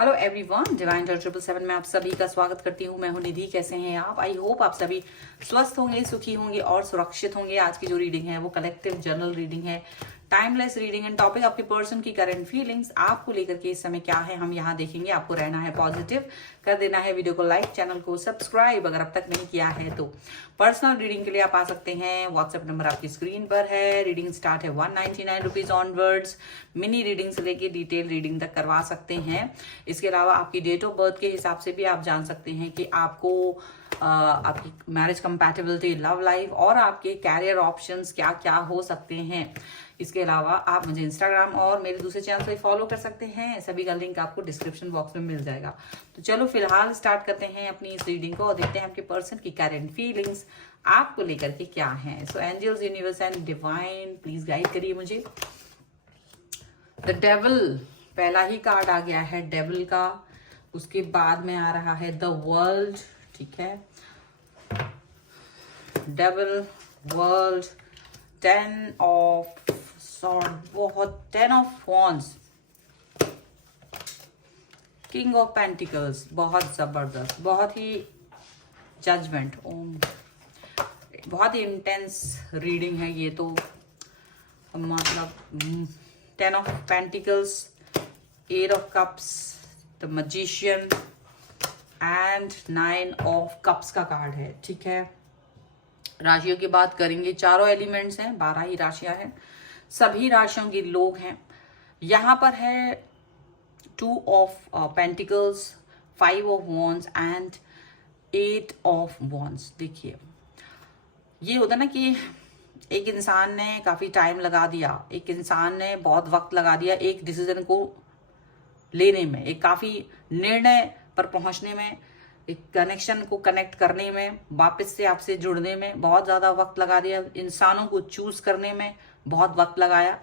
Hello everyone, divine 777 में आप सभी का स्वागत करती हूँ। मैं हूँ निधि। कैसे हैं आप? आई होप आप सभी स्वस्थ होंगे, सुखी होंगे और सुरक्षित होंगे। आज की जो रीडिंग है वो कलेक्टिव जर्नल रीडिंग है, टाइमलेस रीडिंग एंड टॉपिक आपके पर्सन की करंट फीलिंग्स आपको लेकर के इस समय क्या है हम यहाँ देखेंगे। आपको रहना है पॉजिटिव, कर देना है वीडियो को लाइक, चैनल को सब्सक्राइब अगर अब तक नहीं किया है तो। पर्सनल रीडिंग के लिए आप आ सकते हैं, व्हाट्सएप नंबर आपकी स्क्रीन पर है। रीडिंग स्टार्ट है 199 रुपीज ऑनवर्ड्स। मिनी रीडिंग से लेके डिटेल रीडिंग तक करवा सकते हैं। इसके अलावा आपकी डेट ऑफ बर्थ के हिसाब से भी आप जान सकते हैं कि आपको आपकी मैरिज कंपैटिबिलिटी, लव लाइफ और आपके कैरियर ऑप्शंस क्या क्या हो सकते हैं। इसके अलावा आप मुझे इंस्टाग्राम और मेरे दूसरे चैनल पे फॉलो कर सकते हैं। सभी का लिंक आपको डिस्क्रिप्शन बॉक्स में मिल जाएगा। तो चलो फिलहाल स्टार्ट करते हैं अपनी इस रीडिंग को और देखते हैं आपके पर्सन की करंट फीलिंग्स आपको लेकर के क्या है। So angels, universe and divine please guide करिए मुझे। द डेविल पहला ही कार्ड आ गया है, डेविल का। उसके बाद में आ रहा है द वर्ल्ड। ठीक है, डेविल, वर्ल्ड, 10 ऑफ सॉर्ड, बहुत 10 of wands, king of pentacles, बहुत जबरदस्त, बहुत ही जजमेंट। बहुत ही इंटेंस रीडिंग है ये तो। मतलब 10 of pentacles, 8 of cups, the magician and 9 of cups का कार्ड है। ठीक है, राशियों की बात करेंगे। चारों एलिमेंट्स हैं, 12 ही राशियां हैं, सभी राशियों के लोग हैं। यहां पर है 2 of pentacles, 5 of wands and 8 of wands. देखिए, ये होता ना कि एक इंसान ने काफी टाइम लगा दिया, एक इंसान ने बहुत वक्त लगा दिया एक डिसीजन को लेने में, एक काफी निर्णय पर पहुंचने में, एक कनेक्शन को कनेक्ट करने में, वापस से आपसे जुड़ने में बहुत ज्यादा वक्त लगा दिया, इंसानों को चूज करने में बहुत वक्त लगाया।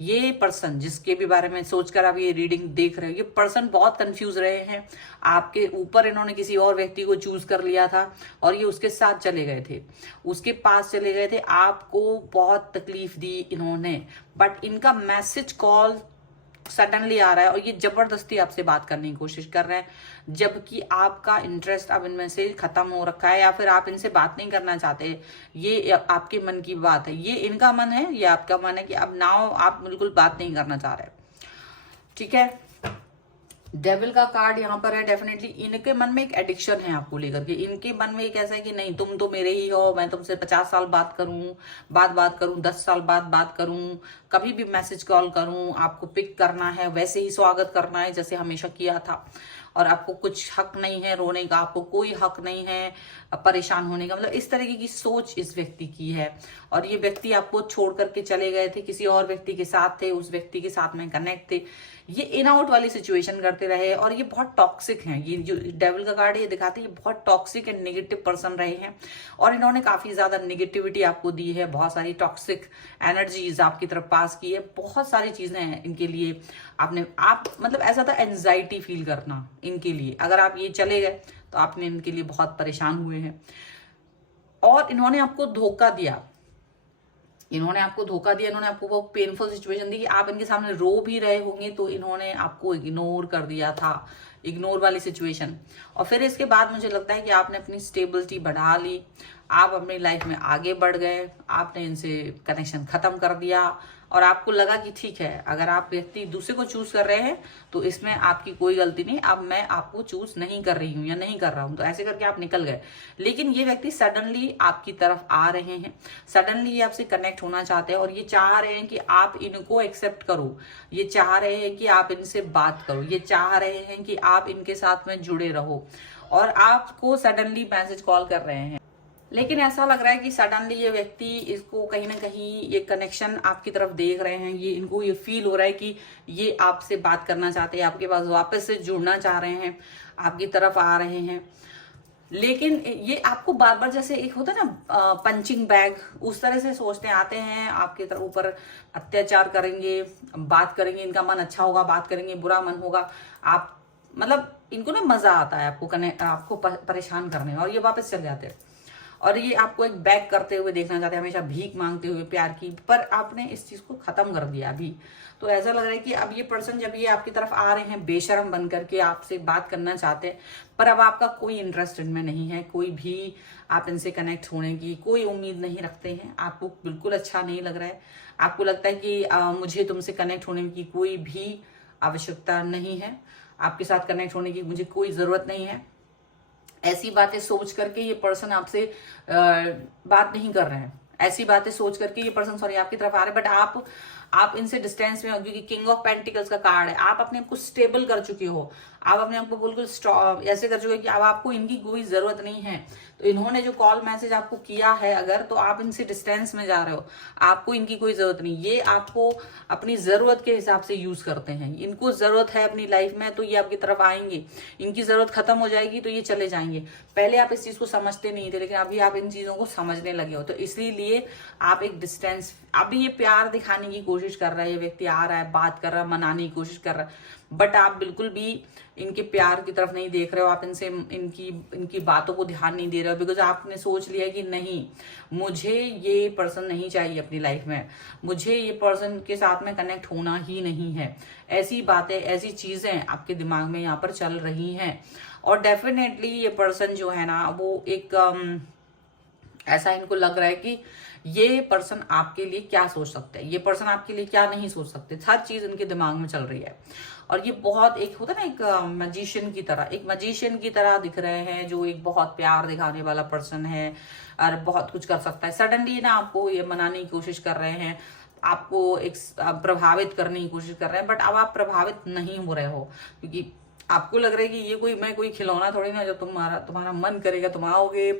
ये पर्सन जिसके भी बारे में सोचकर आप ये रीडिंग देख रहे हो, ये पर्सन बहुत कंफ्यूज रहे हैं। आपके ऊपर इन्होंने किसी और व्यक्ति को चूज कर लिया था और ये उसके साथ चले गए थे, उसके पास चले गए थे, आपको बहुत तकलीफ दी इन्होंने। बट इनका मैसेज कॉल सडनली आ रहा है और ये जबरदस्ती आपसे बात करने की कोशिश कर रहे हैं, जबकि आपका इंटरेस्ट अब इनमें से खत्म हो रखा है या फिर आप इनसे बात नहीं करना चाहते। ये आपके मन की बात है, ये इनका मन है, ये आपका मन है कि अब नाउ आप बिल्कुल बात नहीं करना चाह रहे। ठीक है, डेविल का कार्ड यहाँ पर है। डेफिनेटली इनके मन में एक एडिक्शन है आपको लेकर के। इनके मन में एक ऐसा है कि नहीं, तुम तो मेरे ही हो, मैं तुमसे 50 साल बात करूं, बात करूं, 10 साल बाद बात करूं, कभी भी मैसेज कॉल करूं, आपको पिक करना है, वैसे ही स्वागत करना है जैसे हमेशा किया था। और आपको कुछ हक नहीं है रोने का, आपको कोई हक नहीं है परेशान होने का। मतलब इस तरीके की सोच इस व्यक्ति की है। और ये व्यक्ति आपको छोड़ करके चले गए थे, किसी और व्यक्ति के साथ थे, उस व्यक्ति के साथ में कनेक्ट थे, ये इन आउट वाली सिचुएशन करते रहे। और ये बहुत टॉक्सिक हैं, ये जो डेविल का कार्ड है ये दिखाते हैं ये बहुत टॉक्सिक एंड नेगेटिव पर्सन रहे हैं। और इन्होंने काफी ज्यादा नेगेटिविटी आपको दी है, बहुत सारी टॉक्सिक एनर्जीज आपकी तरफ पास की है, बहुत सारी चीजें हैं इनके लिए। आप मतलब ऐसा था एंजाइटी फील करना इनके लिए। अगर आप ये चले गए तो आपने इनके लिए बहुत परेशान हुए हैं। और इन्होंने आपको धोखा दिया, इन्होंने आपको वो पेनफुल सिचुएशन दी कि आप इनके सामने रो भी रहे होंगे तो इन्होंने आपको इग्नोर कर दिया था, इग्नोर वाली सिचुएशन। और फिर इसके बाद मुझे लगता है कि आपने अपनी स्टेबिलिटी बढ़ा ली, आप अपनी लाइफ में आगे बढ़ गए, आपने इनसे कनेक्शन खत्म कर दिया। और आपको लगा कि ठीक है, अगर आप व्यक्ति दूसरे को चूज कर रहे हैं तो इसमें आपकी कोई गलती नहीं, अब मैं आपको चूज नहीं कर रही हूं या नहीं कर रहा हूं, तो ऐसे करके आप निकल गए। लेकिन ये व्यक्ति सडनली आपकी तरफ आ रहे हैं, सडनली ये आपसे कनेक्ट होना चाहते हैं और ये चाह रहे हैं कि आप इनको एक्सेप्ट करो, ये चाह रहे हैं कि आप इनसे बात करो, ये चाह रहे हैं कि आप इनके साथ में जुड़े रहो। और आपको सडनली मैसेज कॉल कर रहे हैं। लेकिन ऐसा लग रहा है कि सडनली ये व्यक्ति इसको कहीं ना कहीं ये कनेक्शन आपकी तरफ देख रहे हैं, ये इनको ये फील हो रहा है कि ये आपसे बात करना चाहते हैं, आपके पास वापस से जुड़ना चाह रहे हैं, आपकी तरफ आ रहे हैं। लेकिन ये आपको बार बार जैसे एक होता है ना पंचिंग बैग, उस तरह से सोचते आते हैं, आपके तरफ ऊपर अत्याचार करेंगे, बात करेंगे, इनका मन अच्छा होगा, बात करेंगे, बुरा मन होगा। आप मतलब इनको ना मजा आता है आपको परेशान करने में और ये वापस चले जाते हैं। और ये आपको एक बैक करते हुए देखना चाहते हैं, हमेशा भीख मांगते हुए प्यार की, पर आपने इस चीज को खत्म कर दिया अभी। तो ऐसा लग रहा है कि अब ये पर्सन जब ये आपकी तरफ आ रहे हैं बेशरम बन करके आपसे बात करना चाहते हैं, पर अब आपका कोई इंटरेस्ट इनमें नहीं है, कोई भी आप इनसे कनेक्ट होने की कोई उम्मीद नहीं रखते हैं, आपको बिल्कुल अच्छा नहीं लग रहा है, आपको लगता है कि मुझे तुमसे कनेक्ट होने की कोई भी आवश्यकता नहीं है, आपके साथ कनेक्ट होने की मुझे कोई जरूरत नहीं है। ऐसी बातें सोच करके ये पर्सन आपसे बात नहीं कर रहे हैं, ऐसी बातें सोच करके ये पर्सन सॉरी आपकी तरफ आ रहे हैं, बट आप इनसे डिस्टेंस में हो, क्योंकि किंग ऑफ पेंटिकल्स का कार्ड है। आप अपने आप को स्टेबल कर चुके हो, आप अपने आप को बिल्कुल ऐसे कर चुके हो कि अब आपको इनकी कोई जरूरत नहीं है। तो इन्होंने जो कॉल मैसेज आपको किया है अगर, तो आप इनसे डिस्टेंस में जा रहे हो, आपको इनकी कोई जरूरत नहीं, ये आपको अपनी जरूरत के हिसाब से यूज करते हैं। इनको जरूरत है अपनी लाइफ में तो ये आपकी तरफ आएंगे, इनकी जरूरत खत्म हो जाएगी तो ये चले जाएंगे। पहले आप इस चीज को समझते नहीं थे, लेकिन अभी आप इन चीजों को समझने लगे हो, तो इसीलिए आप एक डिस्टेंस, अभी ये प्यार दिखाने की कोशिश कर रहा है, ये व्यक्ति आ रहा है, बात कर रहा है, मनाने की कोशिश कर रहा है, बट आप बिल्कुल भी इनके प्यार की तरफ नहीं देख रहे हो, आप इनसे इनकी बातों को ध्यान नहीं दे रहे हो, बिकॉज आपने सोच लिया कि नहीं, मुझे ये पर्सन नहीं चाहिए अपनी लाइफ में, मुझे ये पर्सन के साथ में कनेक्ट होना ही नहीं है। ऐसी बातें, ऐसी चीजें आपके दिमाग में यहाँ पर चल रही हैं। और डेफिनेटली ये पर्सन जो है ना, वो एक ऐसा इनको लग रहा है कि ये पर्सन आपके लिए क्या सोच सकते हैं, ये पर्सन आपके लिए क्या नहीं सोच सकते, हर चीज इनके दिमाग में चल रही है। और ये बहुत एक होता है ना, एक मैजिशियन की तरह, एक मैजिशियन की तरह दिख रहे हैं, जो एक बहुत प्यार दिखाने वाला पर्सन है और बहुत कुछ कर सकता है। सडनली ना आपको ये मनाने की कोशिश कर रहे हैं, आपको एक प्रभावित करने की कोशिश कर रहे हैं, बट अब आप प्रभावित नहीं हो रहे हो, क्योंकि आपको लग रहा है कि ये मैं कोई खिलौना थोड़ी ना, जो तुम्हारा मन करेगा तुम आओगे,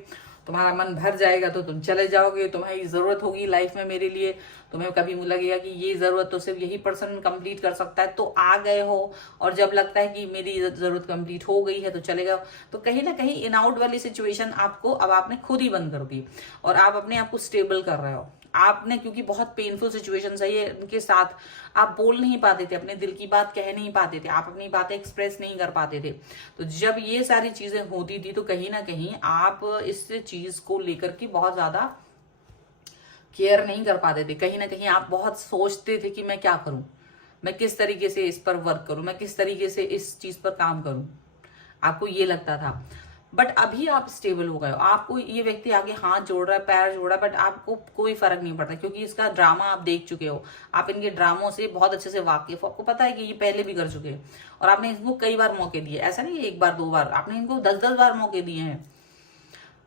तुम्हारा मन भर जाएगा तो तुम चले जाओगे, तुम्हारी जरूरत होगी लाइफ में मेरे लिए, तुम्हें कभी लगेगा कि ये जरूरत तो सिर्फ यही पर्सन कंप्लीट कर सकता है, तो आ गए हो, और जब लगता है कि मेरी जरूरत कंप्लीट हो गई है तो चले जाओ। तो कहीं ना कहीं इन आउट वाली सिचुएशन आपको अब आपने खुद ही बंद कर दी, और आप अपने आप को स्टेबल कर रहे हो आपने, क्योंकि बहुत पेनफुल सिचुएशन है ये इनके साथ, आप बोल नहीं पाते थे, अपने दिल की बात कह नहीं पाते थे, आप अपनी बातें एक्सप्रेस नहीं कर पाते थे। तो जब ये सारी चीजें होती थी तो कहीं ना कहीं आप इस चीज को लेकर के बहुत ज्यादा केयर नहीं कर पाते थे, कहीं ना कहीं आप बहुत सोचते थे कि मैं क्या करूं, मैं किस तरीके से इस पर वर्क करूं, मैं किस तरीके से इस चीज पर काम करूं, आपको ये लगता था। बट अभी आप स्टेबल हो गए हो, आपको ये व्यक्ति आगे हाथ जोड़ रहा है, पैर जोड़ रहा है, बट आपको कोई फर्क नहीं पड़ता, क्योंकि इसका ड्रामा आप देख चुके हो, आप इनके ड्रामों से बहुत अच्छे से वाकिफ हो, आपको पता है कि ये पहले भी कर चुके हैं, और आपने इनको कई बार मौके दिए, ऐसा नहीं एक बार दो बार, आपने इनको 10-10 बार मौके दिए हैं,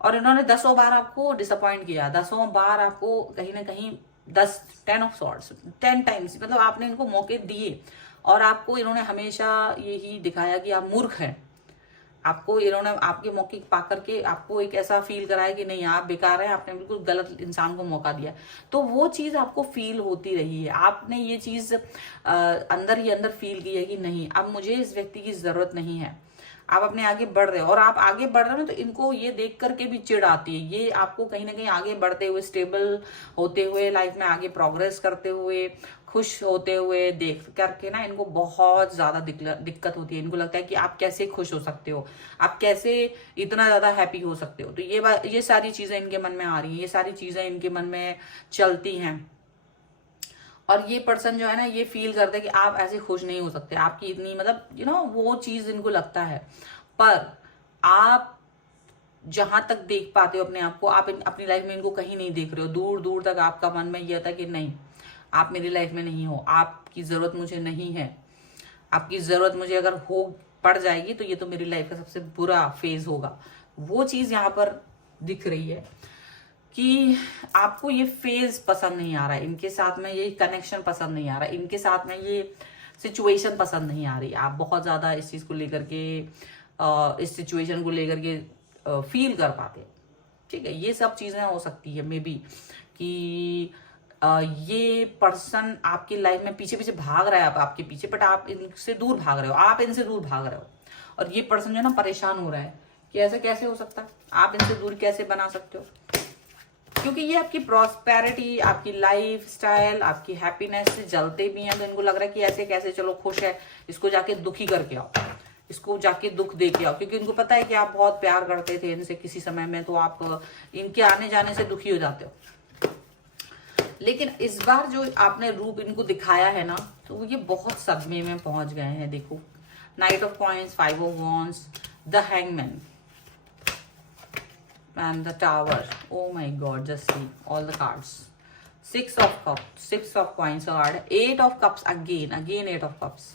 और इन्होंने 10 बार आपको डिसअपॉइंट किया, 10 बार आपको कहीं ना कहीं 10 ऑफ सॉर्ट्स 10 टाइम्स, मतलब आपने इनको मौके दिए, और आपको इन्होंने हमेशा यही दिखाया कि आप मूर्ख हैं, आपको इन्होंने आपके मौके पा करके आपको एक ऐसा फील कराया कि नहीं आप बेकार है, आपने बिल्कुल गलत इंसान को मौका दिया। तो वो चीज आपको फील होती रही है, आपने ये चीज अंदर ही अंदर फील की है कि नहीं अब मुझे इस व्यक्ति की जरूरत नहीं है। आप अपने आगे बढ़ रहे हो, और आप आगे बढ़ रहे हो तो इनको ये देख करके भी चिढ़ आती है, ये आपको कहीं ना कहीं आगे बढ़ते हुए, स्टेबल होते हुए, लाइफ में आगे प्रोग्रेस करते हुए, खुश होते हुए देख करके ना इनको बहुत ज्यादा दिक्कत होती है। इनको लगता है कि आप कैसे खुश हो सकते हो, आप कैसे इतना ज्यादा हैप्पी हो सकते हो। तो ये सारी चीजें इनके मन में आ रही है, ये सारी चीजें इनके मन में चलती हैं, और ये पर्सन जो है ना ये फील करते हैं कि आप ऐसे खुश नहीं हो सकते, आपकी इतनी मतलब वो चीज इनको लगता है। पर आप जहां तक देख पाते हो अपने आप को, आप अपनी लाइफ में इनको कहीं नहीं देख रहे हो, दूर दूर तक आपका मन में ये था कि नहीं आप मेरी लाइफ में नहीं हो, आपकी जरूरत मुझे नहीं है, आपकी जरूरत मुझे अगर हो पड़ जाएगी तो ये तो मेरी लाइफ का सबसे बुरा फेज होगा। वो चीज यहाँ पर दिख रही है कि आपको ये फेज पसंद नहीं आ रहा है, इनके साथ में ये कनेक्शन पसंद नहीं आ रहा है, इनके साथ में ये सिचुएशन पसंद नहीं आ रही, आप बहुत ज्यादा इस चीज को लेकर के इस सिचुएशन को लेकर के फील कर पाते। ठीक है, ये सब चीजें हो सकती है मे बी कि ये पर्सन आपकी लाइफ में पीछे पीछे भाग रहा है, आपके पीछे, बट आप इनसे दूर भाग रहे हो, आप इनसे दूर भाग रहे हो, और ये पर्सन जो है ना परेशान हो रहा है कि ऐसा कैसे हो सकता है, आप इनसे दूर कैसे बना सकते हो, क्योंकि ये आपकी प्रॉस्पेरिटी, आपकी लाइफ स्टाइल, आपकी हैप्पीनेस से जलते भी हैं। तो इनको लग रहा है कि ऐसे कैसे, चलो खुश है इसको जाके दुखी करके आओ, इसको जाके दुख दे के आओ, क्योंकि इनको पता है कि आप बहुत प्यार करते थे इनसे किसी समय में, तो आप इनके आने जाने से दुखी हो जाते हो। लेकिन इस बार जो आपने रूप इनको दिखाया है ना, तो ये बहुत सदमे में पहुंच गए हैं। देखो, night of coins, 5 of wands, the hangman and the tower. Oh my god, just see all the cards. 6 of cups, 6 of coins card, 8 of cups, again 8 of cups,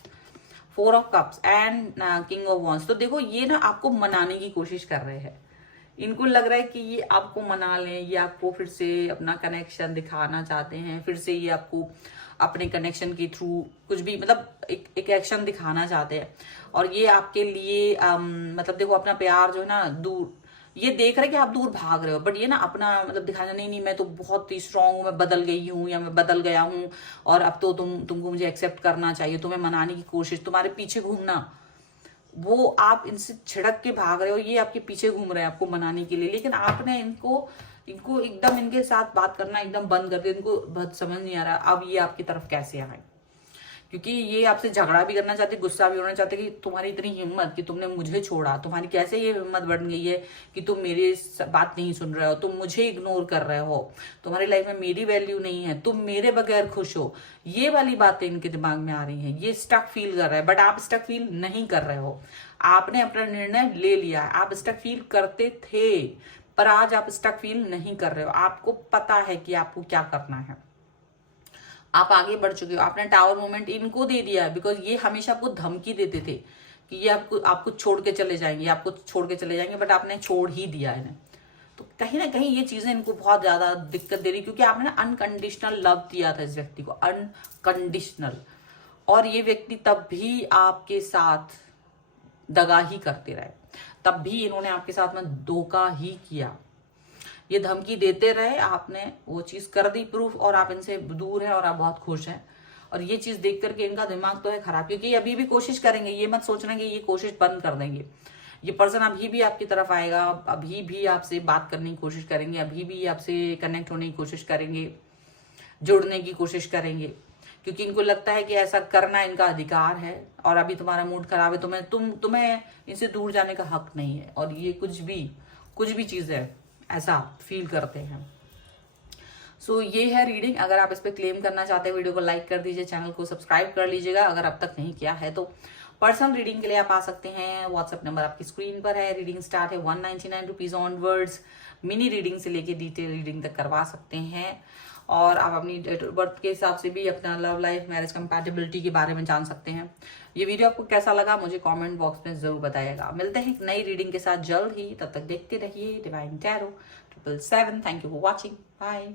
4 of cups and king of wands. तो देखो ये ना आपको मनाने की कोशिश कर रहे हैं। इनको लग रहा है कि ये आपको मना लें, ये आपको फिर से अपना कनेक्शन दिखाना चाहते हैं, फिर से ये आपको अपने कनेक्शन के थ्रू कुछ भी मतलब एक एक्शन दिखाना चाहते हैं। और ये आपके लिए मतलब देखो अपना प्यार जो है ना दूर, ये देख रहे कि आप दूर भाग रहे हो, बट ये ना अपना मतलब दिखाना, नहीं मैं तो बहुत ही स्ट्रांग हूँ, मैं बदल गई हूँ या मैं बदल गया हूँ और अब तो तुमको मुझे एक्सेप्ट करना चाहिए। तुम्हें मनाने की कोशिश, तुम्हारे पीछे घूमना, वो आप इनसे छिड़क के भाग रहे हो, ये आपके पीछे घूम रहे हैं आपको मनाने के लिए। लेकिन आपने इनको एकदम इनके साथ बात करना एकदम बंद कर दिया। इनको बहुत समझ नहीं आ रहा अब ये आपकी तरफ कैसे आए, क्योंकि ये आपसे झगड़ा भी करना चाहते, गुस्सा भी होना चाहते कि तुम्हारी इतनी हिम्मत कि तुमने मुझे छोड़ा, तुम्हारी कैसे ये हिम्मत बढ़ गई है कि तुम मेरी बात नहीं सुन रहे हो, तुम मुझे इग्नोर कर रहे हो, तुम्हारी लाइफ में मेरी वैल्यू नहीं है, तुम मेरे बगैर खुश हो। ये वाली बातें इनके दिमाग में आ रही हैं। ये स्टक फील कर रहा है, बट आप स्टक फील नहीं कर रहे हो। आपने अपना निर्णय ले लिया है। आप स्टक फील करते थे, पर आज आप स्टक फील नहीं कर रहे हो। आपको पता है कि आपको क्या करना है, आप आगे बढ़ चुके हो। आपने टावर मोमेंट इनको दे दिया है, बिकॉज ये हमेशा आपको धमकी देते थे कि ये आपको छोड़ के चले जाएंगे, आपको छोड़ के चले जाएंगे, बट आपने छोड़ ही दिया इन्हें। तो कहीं ना कहीं ये चीजें इनको बहुत ज्यादा दिक्कत दे रही, क्योंकि आपने ना अनकंडीशनल लव दिया था इस व्यक्ति को, अनकंडीशनल। और ये व्यक्ति तब भी आपके साथ दगा ही करते रहे, तब भी इन्होंने आपके साथ में धोखा ही किया। ये धमकी देते रहे, आपने वो चीज कर दी प्रूफ, और आप इनसे दूर है और आप बहुत खुश हैं। और ये चीज देख करके इनका दिमाग तो है खराब, क्योंकि ये अभी भी कोशिश करेंगे। ये मत सोचना कि ये कोशिश बंद कर देंगे। ये पर्सन अभी भी आपकी तरफ आएगा, अभी भी आपसे बात करने की कोशिश करेंगे, अभी भी आपसे कनेक्ट होने की कोशिश करेंगे, जुड़ने की कोशिश करेंगे, क्योंकि इनको लगता है कि ऐसा करना इनका अधिकार है। और अभी तुम्हारा मूड खराब है, तुम्हें इनसे दूर जाने का हक नहीं है। और ये कुछ भी चीज है ऐसा फील करते हैं। सो ये है रीडिंग। अगर आप इस पर क्लेम करना चाहते हैं, वीडियो को लाइक कर दीजिए, चैनल को सब्सक्राइब कर लीजिएगा अगर अब तक नहीं किया है तो। पर्सनल रीडिंग के लिए आप आ सकते हैं, व्हाट्सएप नंबर आपकी स्क्रीन पर है। रीडिंग स्टार्ट है 199 रुपीज ऑनवर्ड्स। मिनी रीडिंग से लेके डिटेल रीडिंग तक करवा सकते हैं। और आप अपनी डेट ऑफ बर्थ के हिसाब से भी अपना लव लाइफ, मैरिज कंपैटिबिलिटी के बारे में जान सकते हैं। ये वीडियो आपको कैसा लगा मुझे कमेंट बॉक्स में जरूर बताइएगा। मिलते हैं एक नई रीडिंग के साथ जल्द ही, तब तक देखते रहिए divine tarot 777। Thank you for watching, bye.